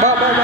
Bye, bye, bye.